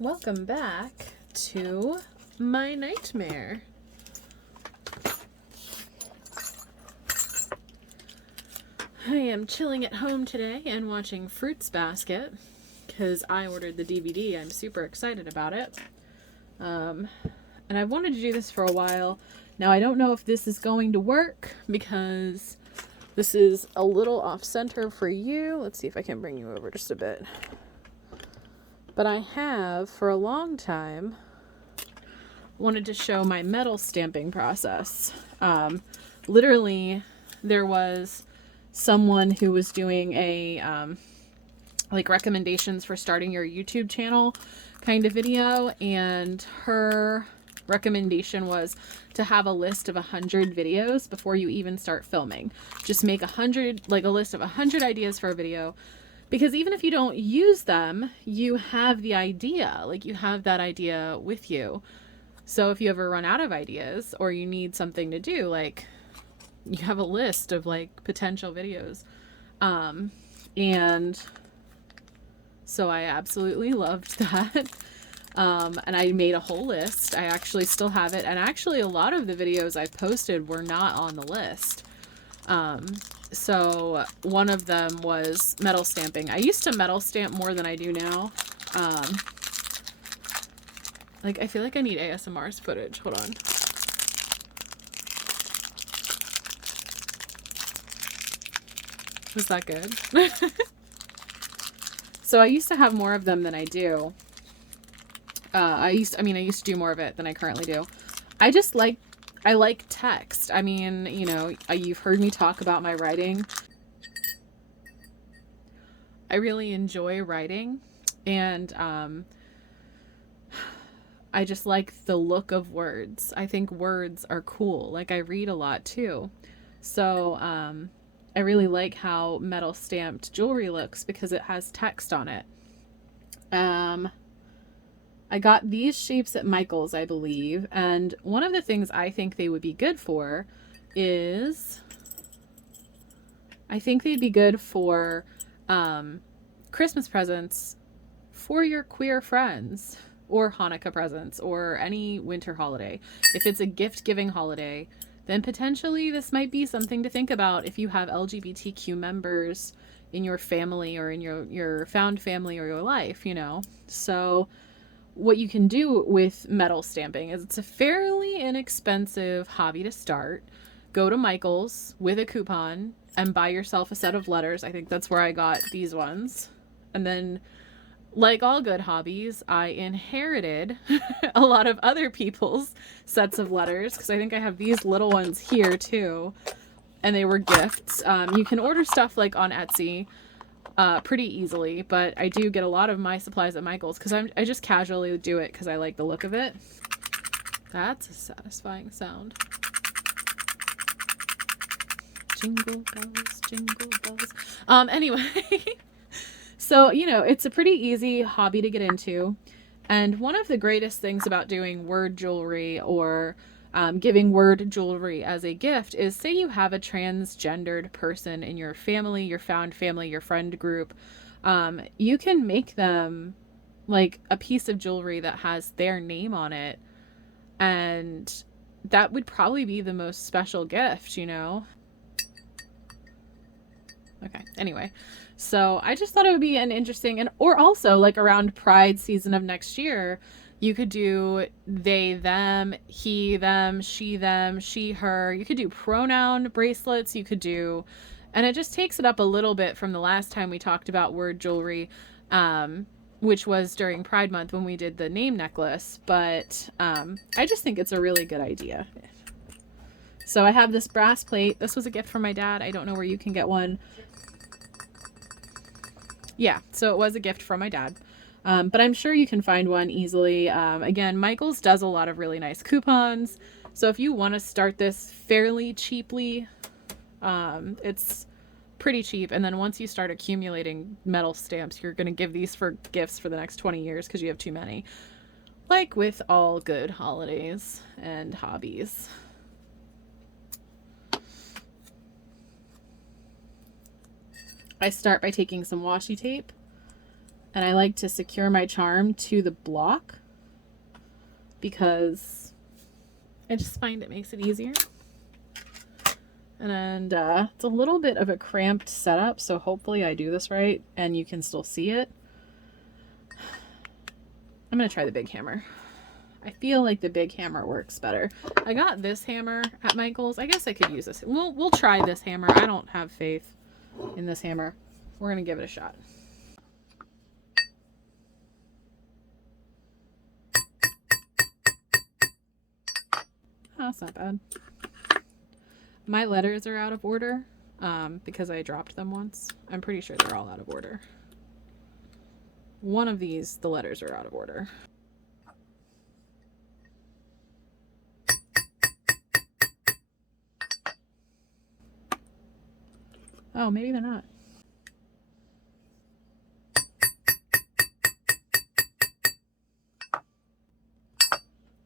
Welcome back to my nightmare. I am chilling at home today and watching Fruits Basket because I ordered the DVD. I'm super excited about it. And I've wanted to do this for a while. Now I don't know if this is going to work because this is a little off center for you. Let's see if I can bring you over just a bit. But I have, for a long time, wanted to show my metal stamping process. Literally, there was someone who was doing a, like recommendations for starting your YouTube channel kind of video, and her recommendation was to have a list of 100 videos before you even start filming. Just make 100, like a list of 100 ideas for a video. Because even if you don't use them, you have the idea. Like, you have that idea with you. So if you ever run out of ideas or you need something to do, like, you have a list of, like, potential videos. And so I absolutely loved that. And I made a whole list. I actually still have it. And actually, a lot of the videos I posted were not on the list. So one of them was metal stamping. I used to metal stamp more than I do now. Like, I feel like I need ASMR's footage. Hold on. Was that good? So I used to have more of them than I do. I used to do more of it than I currently do. I like text. I mean, you know, you've heard me talk about my writing. I really enjoy writing, and I just like the look of words. I think words are cool. Like, I read a lot too. So I really like how metal stamped jewelry looks because it has text on it. I got these shapes at Michael's, I believe, and one of the things I think they would be good for is, I think they'd be good for Christmas presents for your queer friends, or Hanukkah presents, or any winter holiday. If it's a gift-giving holiday, then potentially this might be something to think about if you have LGBTQ members in your family or in your found family or your life, you know. So what you can do with metal stamping is it's a fairly inexpensive hobby to start. Go to Michael's with a coupon and buy yourself a set of letters. I think that's where I got these ones. And then, like all good hobbies, I inherited a lot of other people's sets of letters, because I think I have these little ones here too, and they were gifts. You can order stuff like on Etsy pretty easily, but I do get a lot of my supplies at Michael's because I just casually do it because I like the look of it. That's a satisfying sound. Jingle bells, jingle bells. Anyway, so, you know, it's a pretty easy hobby to get into. And one of the greatest things about doing word jewelry or giving word jewelry as a gift is, say you have a transgendered person in your family, your found family, your friend group, you can make them like a piece of jewelry that has their name on it, and that would probably be the most special gift, you know. Okay, anyway, so I just thought it would be an interesting, and or also like around Pride season of next year, you could do they, them, he, them, she, her. You could do pronoun bracelets. You could do, and it just takes it up a little bit from the last time we talked about word jewelry, which was during Pride Month when we did the name necklace. But I just think it's a really good idea. So I have this brass plate. This was a gift from my dad. I don't know where you can get one. Yeah, so it was a gift from my dad. But I'm sure you can find one easily. Again, Michael's does a lot of really nice coupons. So if you want to start this fairly cheaply, it's pretty cheap. And then once you start accumulating metal stamps, you're going to give these for gifts for the next 20 years because you have too many. Like with all good holidays and hobbies. I start by taking some washi tape And I like to secure my charm to the block because I just find it makes it easier. And it's a little bit of a cramped setup, so hopefully I do this right and you can still see it. I'm going to try the big hammer. I feel like the big hammer works better. I got this hammer at Michael's. I guess I could use this. We'll try this hammer. I don't have faith in this hammer. We're going to give it a shot. Oh, that's not bad. My letters are out of order because I dropped them once. I'm pretty sure they're all out of order. One of these, the letters are out of order. Oh, maybe they're not.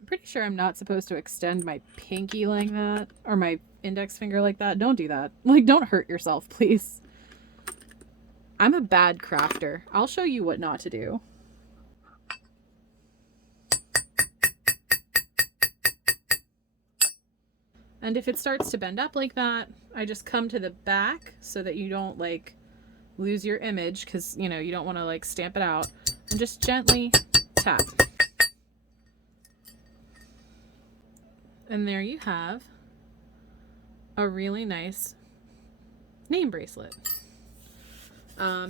I'm pretty sure I'm not supposed to extend my pinky like that, or my index finger like that. Don't do that. Like, don't hurt yourself, please. I'm a bad crafter. I'll show you what not to do. And if it starts to bend up like that, I just come to the back so that you don't like lose your image, because you know you don't want to like stamp it out, and just gently tap. And there you have a really nice name bracelet.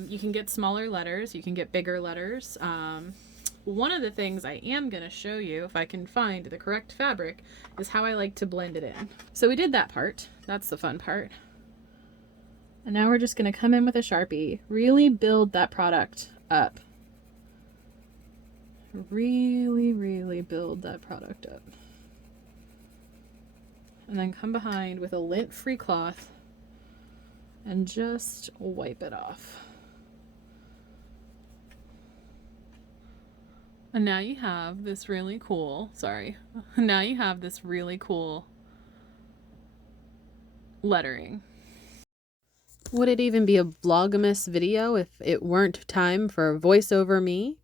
You can get smaller letters, you can get bigger letters. One of the things I am going to show you, if I can find the correct fabric, is how I like to blend it in. So we did that part. That's the fun part. And now we're just going to come in with a Sharpie. Really build that product up. Really, really build that product up. And then come behind with a lint-free cloth and just wipe it off. And now you have this really cool, now you have this really cool lettering. Would it even be a Vlogmas video if it weren't time for voiceover me?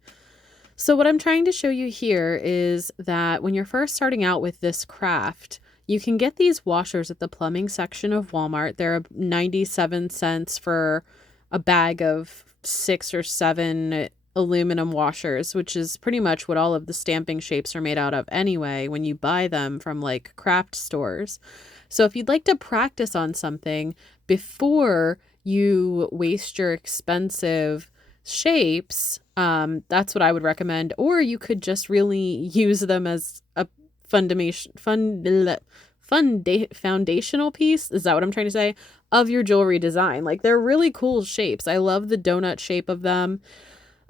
So what I'm trying to show you here is that when you're first starting out with this craft, you can get these washers at the plumbing section of Walmart. They're 97 cents for a bag of 6 or 7 aluminum washers, which is pretty much what all of the stamping shapes are made out of anyway when you buy them from like craft stores. So if you'd like to practice on something before you waste your expensive shapes, that's what I would recommend. Or you could just really use them as a foundational piece, is that what I'm trying to say, of your jewelry design. Like, they're really cool shapes. I love the donut shape of them.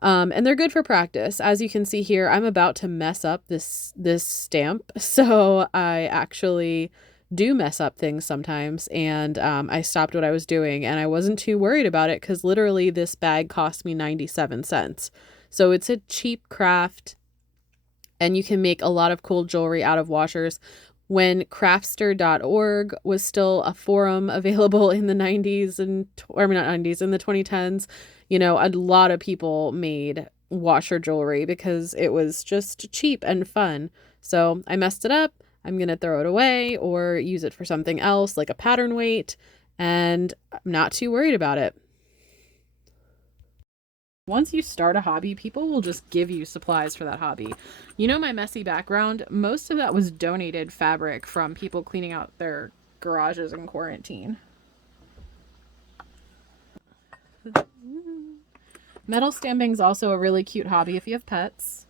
And they're good for practice. As you can see here, I'm about to mess up this stamp. So I actually do mess up things sometimes. And I stopped what I was doing and I wasn't too worried about it because literally this bag cost me 97 cents. So it's a cheap craft and you can make a lot of cool jewelry out of washers. When craftster.org was still a forum available in the 90s and, or not 90s, in the 2010s, you know, a lot of people made washer jewelry because it was just cheap and fun. So I messed it up. I'm going to throw it away or use it for something else like a pattern weight, and I'm not too worried about it. Once you start a hobby, people will just give you supplies for that hobby. You know, my messy background, most of that was donated fabric from people cleaning out their garages in quarantine. Metal stamping is also a really cute hobby if you have pets.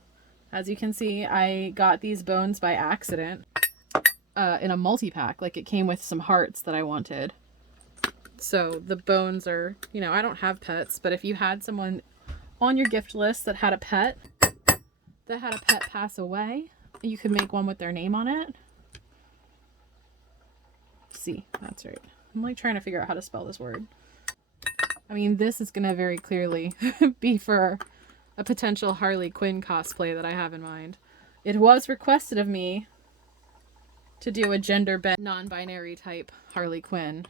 As you can see, I got these bones by accident in a multi-pack. Like, it came with some hearts that I wanted. So the bones are, you know, I don't have pets, but if you had someone on your gift list that had a pet pass away, you could make one with their name on it. See, that's right. I'm like trying to figure out how to spell this word. I mean, this is gonna very clearly be for a potential Harley Quinn cosplay that I have in mind. It was requested of me to do a gender-bent, non-binary type Harley Quinn.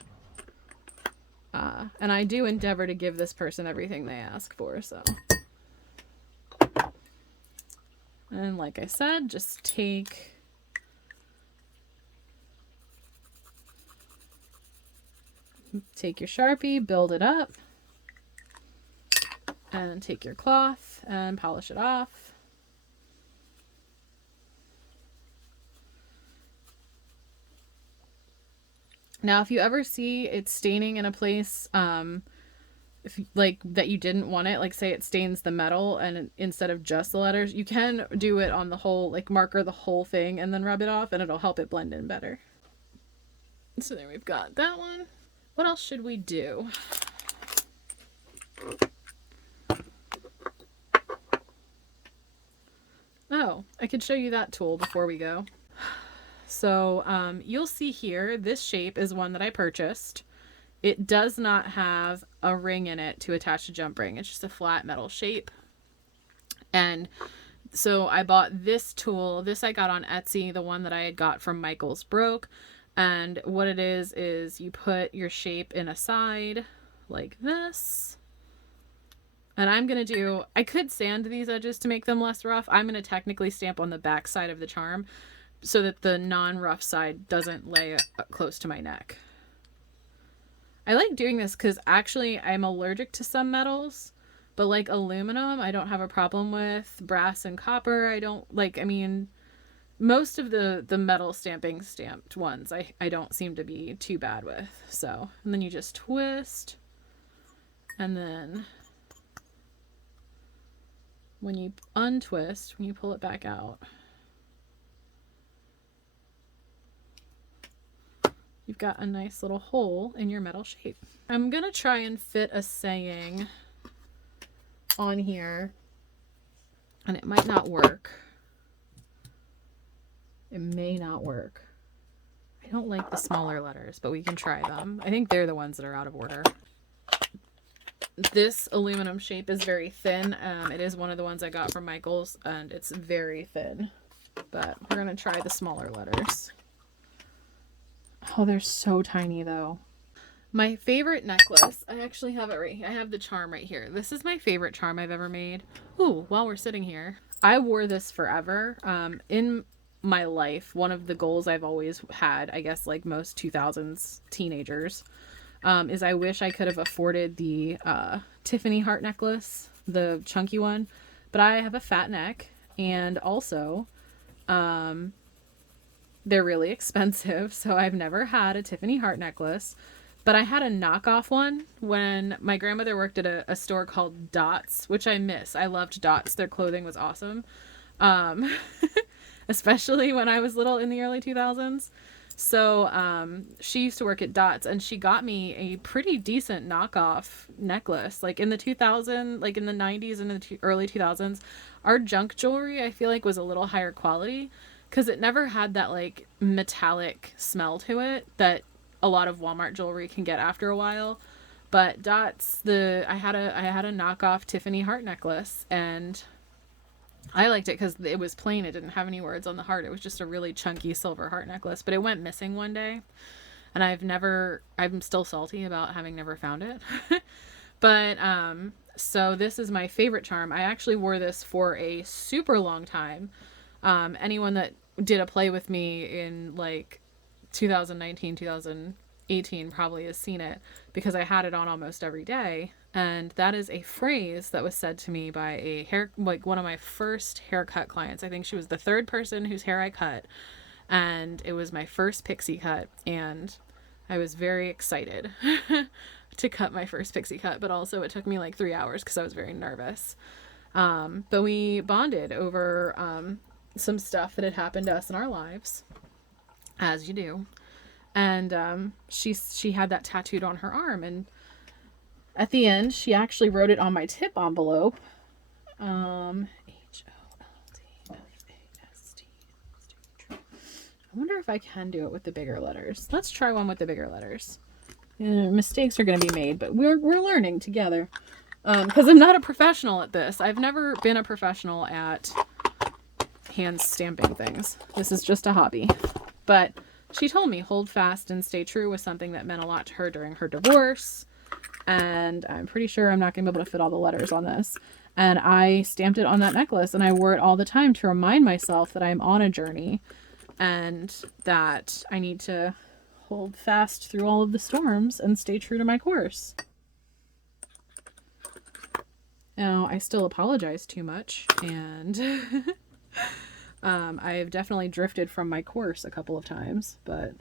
And I do endeavor to give this person everything they ask for, so And like I said, just take your Sharpie, build it up, and take your cloth and polish it off. Now, if you ever see it staining in a place, if like that you didn't want it, like say it stains the metal and instead of just the letters, you can do it on the whole, like marker the whole thing and then rub it off and it'll help it blend in better. So there we've got that one. What else should we do? Oh, I could show you that tool before we go. So you'll see here, this shape is one that I purchased. It does not have a ring in it to attach a jump ring. It's just a flat metal shape. And so I bought this tool. This I got on Etsy. The one that I had got from Michael's broke. And what it is you put your shape in a side like this. And I'm going to do, I could sand these edges to make them less rough. I'm going to technically stamp on the back side of the charm so that the non-rough side doesn't lay close to my neck. I like doing this because actually I'm allergic to some metals, but like aluminum, I don't have a problem with. Brass and copper, I don't like, I mean, most of the metal stamped ones, I don't seem to be too bad with. So, and then you just twist, and then when you untwist, when you pull it back out, you've got a nice little hole in your metal shape. I'm gonna try and fit a saying on here, and it might not work. It may not work. I don't like the smaller letters, but we can try them. I think they're the ones that are out of order. This aluminum shape is very thin. It is one of the ones I got from Michael's, and it's very thin. But we're going to try the smaller letters. Oh, they're so tiny, though. My favorite necklace, I actually have it right here. I have the charm right here. This is my favorite charm I've ever made. Ooh, while we're sitting here. I wore this forever. In my life, one of the goals I've always had, I guess like most 2000s teenagers, is I wish I could have afforded the Tiffany heart necklace, the chunky one, but I have a fat neck, and also they're really expensive, so I've never had a Tiffany heart necklace, but I had a knockoff one when my grandmother worked at a store called Dots, which I miss. I loved Dots. Their clothing was awesome, especially when I was little in the early 2000s. So she used to work at Dots, and she got me a pretty decent knockoff necklace. Like in the 2000s, like in the 90s and the early 2000s, our junk jewelry, I feel like, was a little higher quality because it never had that like metallic smell to it that a lot of Walmart jewelry can get after a while. But Dots, I had a knockoff Tiffany heart necklace, and I liked it because it was plain. It didn't have any words on the heart. It was just a really chunky silver heart necklace, but it went missing one day, and I'm still salty about having never found it. But so this is my favorite charm. I actually wore this for a super long time. Anyone that did a play with me in like 2019, 2018 probably has seen it because I had it on almost every day. And that is a phrase that was said to me by one of my first haircut clients. I think she was the third person whose hair I cut, and it was my first pixie cut, and I was very excited to cut my first pixie cut, but also it took me like 3 hours because I was very nervous. But we bonded over some stuff that had happened to us in our lives, as you do. And she had that tattooed on her arm, and at the end, she actually wrote it on my tip envelope. H-O-L-D-F-A-S-T. I wonder if I can do it with the bigger letters. Let's try one with the bigger letters. Mistakes are going to be made, but we're learning together. Because I'm not a professional at this. I've never been a professional at hand stamping things. This is just a hobby. But she told me hold fast and stay true was something that meant a lot to her during her divorce. And I'm pretty sure I'm not going to be able to fit all the letters on this. And I stamped it on that necklace, and I wore it all the time to remind myself that I'm on a journey and that I need to hold fast through all of the storms and stay true to my course. Now, I still apologize too much, and I've definitely drifted from my course a couple of times, but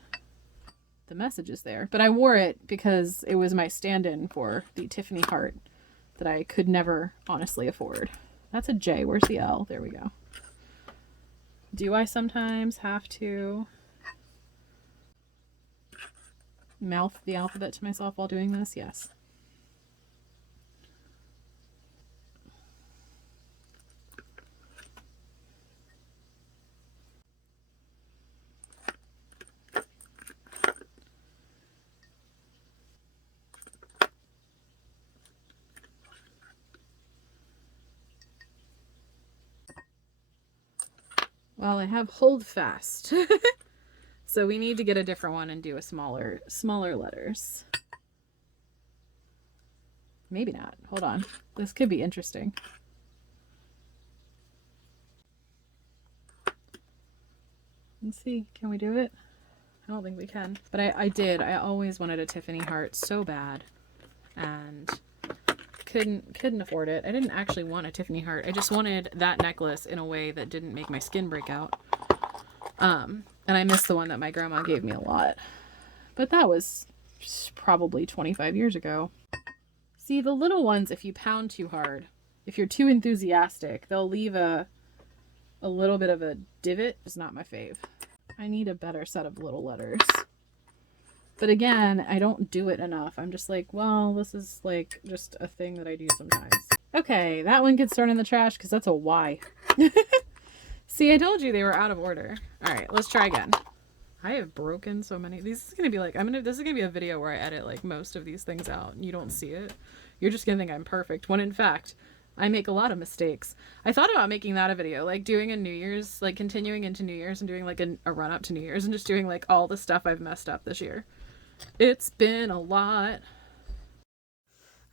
the message is there. But I wore it because it was my stand-in for the Tiffany heart that I could never honestly afford. That's a J. Where's the L? There we go. Do I sometimes have to mouth the alphabet to myself while doing this? Yes. Well, I have hold fast. So we need to get a different one and do a smaller letters. Maybe not. Hold on. This could be interesting. Let's see. Can we do it? I don't think we can. But I did. I always wanted a Tiffany heart so bad. And couldn't afford it. I didn't actually want a Tiffany heart. I just wanted that necklace in a way that didn't make my skin break out. And I missed the one that my grandma gave me a lot. But that was probably 25 years ago. See, the little ones, if you pound too hard, if you're too enthusiastic, they'll leave a little bit of a divot. It's not my fave. I need a better set of little letters. But again, I don't do it enough. I'm just like, well, this is like just a thing that I do sometimes. Okay, that one gets thrown in the trash because that's a Y. See, I told you they were out of order. All right, let's try again. I have broken so many. This is gonna be like this is gonna be a video where I edit like most of these things out and you don't see it. You're just gonna think I'm perfect when in fact I make a lot of mistakes. I thought about making that a video, like doing a New Year's, like continuing into New Year's and doing like a run up to New Year's and just doing like all the stuff I've messed up this year. It's been a lot.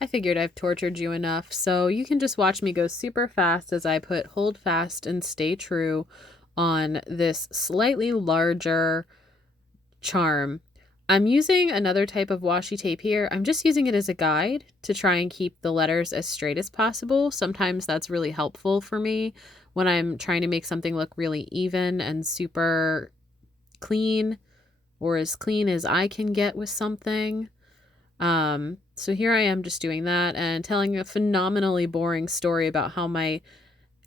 I figured I've tortured you enough, so you can just watch me go super fast as I put hold fast and stay true on this slightly larger charm. I'm using another type of washi tape here. I'm just using it as a guide to try and keep the letters as straight as possible. Sometimes that's really helpful for me when I'm trying to make something look really even and super clean, or as clean as I can get with something. So here I am just doing that and telling a phenomenally boring story about how my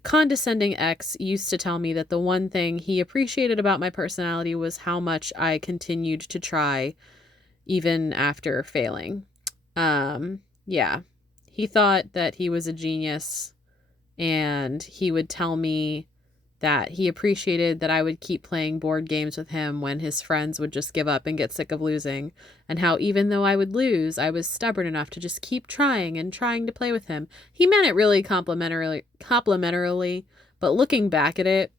condescending ex used to tell me that the one thing he appreciated about my personality was how much I continued to try even after failing. Yeah, he thought that he was a genius, and he would tell me that he appreciated that I would keep playing board games with him when his friends would just give up and get sick of losing, and how even though I would lose, I was stubborn enough to just keep trying and trying to play with him. He meant it really complimentarily, but looking back at it,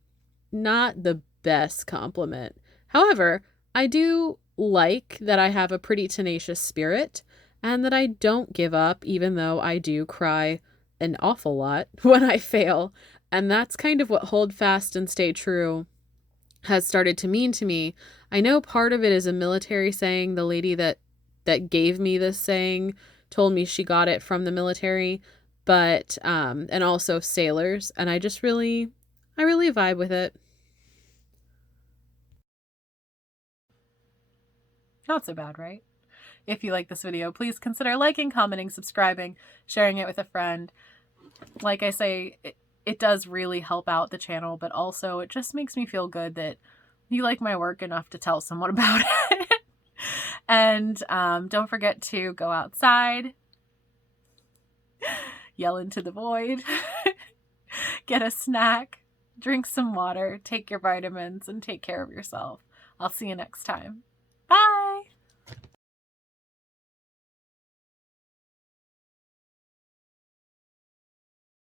not the best compliment. However, I do like that I have a pretty tenacious spirit and that I don't give up even though I do cry an awful lot when I fail. And that's kind of what hold fast and stay true has started to mean to me. I know part of it is a military saying. The lady that gave me this saying told me she got it from the military, but and also sailors, and I really vibe with it. Not so bad, right? If you like this video, please consider liking, commenting, subscribing, sharing it with a friend. Like I say, it does really help out the channel, but also it just makes me feel good that you like my work enough to tell someone about it. And don't forget to go outside, yell into the void, get a snack, drink some water, take your vitamins, and take care of yourself. I'll see you next time.